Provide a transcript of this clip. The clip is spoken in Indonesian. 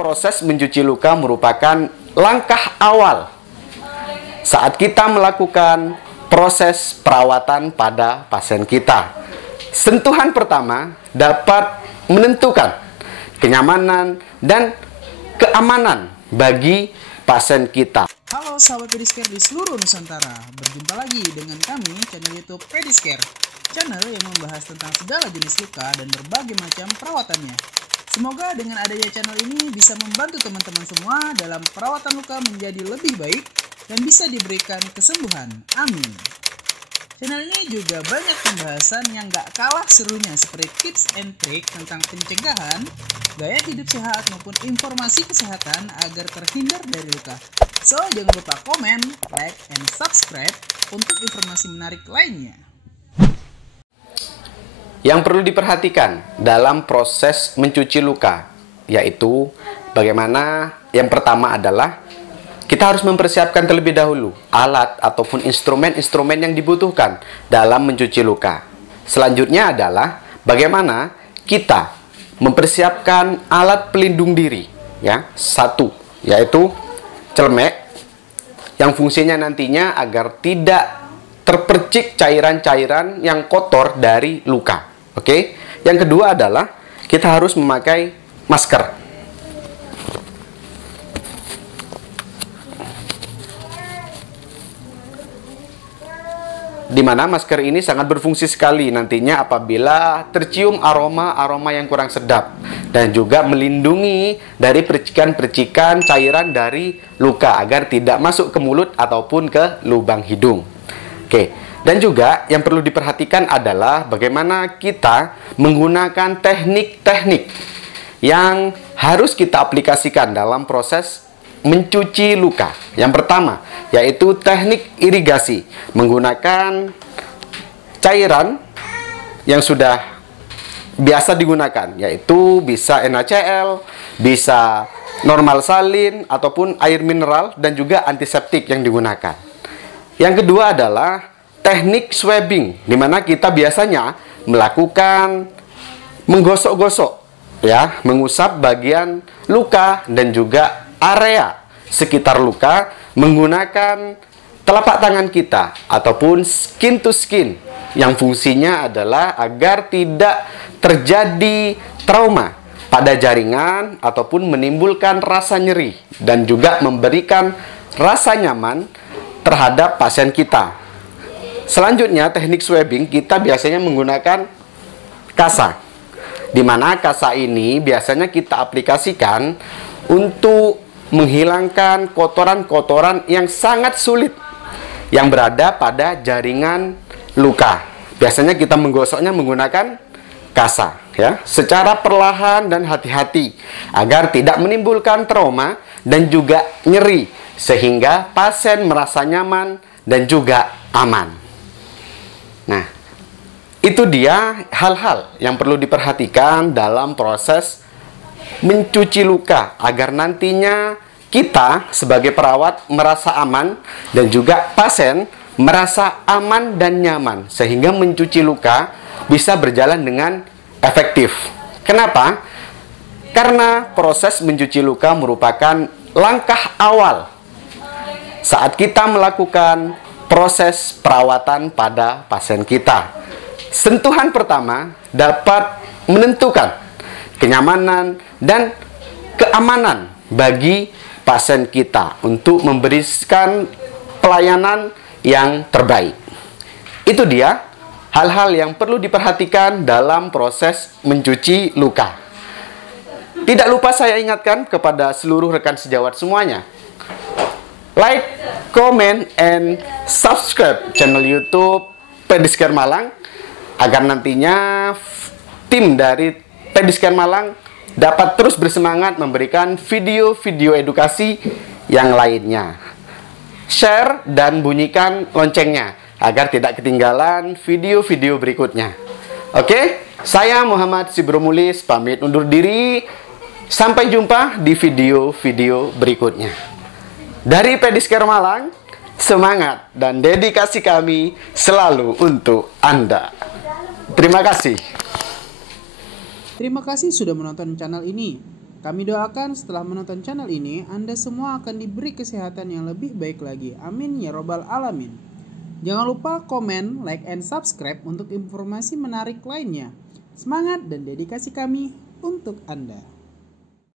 Proses mencuci luka merupakan langkah awal saat kita melakukan proses perawatan pada pasien kita. Sentuhan pertama dapat menentukan kenyamanan dan keamanan bagi pasien kita. Halo sahabat Pedicare di seluruh Nusantara, berjumpa lagi dengan kami channel YouTube Pedicare, channel yang membahas tentang segala jenis luka dan berbagai macam perawatannya. Semoga dengan adanya channel ini bisa membantu teman-teman semua dalam perawatan luka menjadi lebih baik dan bisa diberikan kesembuhan. Amin. Channel ini juga banyak pembahasan yang gak kalah serunya seperti tips and trick tentang pencegahan, gaya hidup sehat maupun informasi kesehatan agar terhindar dari luka. So, jangan lupa komen, like, and subscribe untuk informasi menarik lainnya. Yang perlu diperhatikan dalam proses mencuci luka, yaitu bagaimana yang pertama adalah kita harus mempersiapkan terlebih dahulu alat ataupun instrumen-instrumen yang dibutuhkan dalam mencuci luka. Selanjutnya adalah bagaimana kita mempersiapkan alat pelindung diri, ya. Satu, yaitu celemek yang fungsinya nantinya agar tidak terpercik cairan-cairan yang kotor dari luka. Oke. Yang kedua adalah kita harus memakai masker. Di mana masker ini sangat berfungsi sekali nantinya apabila tercium aroma-aroma yang kurang sedap dan juga melindungi dari percikan-percikan cairan dari luka agar tidak masuk ke mulut ataupun ke lubang hidung. Oke. Dan juga yang perlu diperhatikan adalah bagaimana kita menggunakan teknik-teknik yang harus kita aplikasikan dalam proses mencuci luka. Yang pertama, yaitu teknik irigasi, menggunakan cairan yang sudah biasa digunakan, yaitu bisa NaCl, bisa normal salin, ataupun air mineral, dan juga antiseptik yang digunakan. Yang kedua adalah teknik swabbing, di mana kita biasanya melakukan menggosok-gosok, ya, mengusap bagian luka dan juga area sekitar luka menggunakan telapak tangan kita ataupun skin to skin yang fungsinya adalah agar tidak terjadi trauma pada jaringan ataupun menimbulkan rasa nyeri dan juga memberikan rasa nyaman terhadap pasien kita. Selanjutnya, teknik swabbing kita biasanya menggunakan kasa, di mana kasa ini biasanya kita aplikasikan untuk menghilangkan kotoran-kotoran yang sangat sulit yang berada pada jaringan luka. Biasanya kita menggosoknya menggunakan kasa, ya, secara perlahan dan hati-hati agar tidak menimbulkan trauma dan juga nyeri sehingga pasien merasa nyaman dan juga aman. Nah, itu dia hal-hal yang perlu diperhatikan dalam proses mencuci luka agar nantinya kita sebagai perawat merasa aman dan juga pasien merasa aman dan nyaman sehingga mencuci luka bisa berjalan dengan efektif. Kenapa? Karena proses mencuci luka merupakan langkah awal saat kita melakukan proses perawatan pada pasien kita. Sentuhan pertama dapat menentukan kenyamanan dan keamanan bagi pasien kita untuk memberikan pelayanan yang terbaik. Itu dia hal-hal yang perlu diperhatikan dalam proses mencuci luka. Tidak lupa saya ingatkan kepada seluruh rekan sejawat semuanya, like, comment, and subscribe channel YouTube Pedicare Malang agar nantinya tim dari Pedicare Malang dapat terus bersemangat memberikan video-video edukasi yang lainnya. Share dan bunyikan loncengnya agar tidak ketinggalan video-video berikutnya. Oke, saya Muhammad Sibromulis pamit undur diri. Sampai jumpa di video-video berikutnya. Dari Pedicare Malang, semangat dan dedikasi kami selalu untuk Anda. Terima kasih. Terima kasih sudah menonton channel ini. Kami doakan setelah menonton channel ini, Anda semua akan diberi kesehatan yang lebih baik lagi. Amin ya robbal alamin. Jangan lupa komen, like, and subscribe untuk informasi menarik lainnya. Semangat dan dedikasi kami untuk Anda.